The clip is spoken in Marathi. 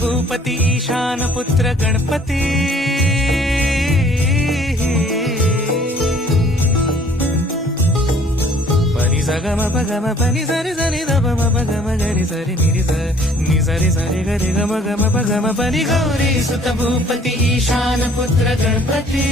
भूपती ईशान पुत्र गणपती पनी सगम पगम पनी सरी सरी दम पगम गरी सरी निरी नि सरी सरी गरी गम गम पगम पनी गौरी सुत भूपती ईशान पुत्र गणपती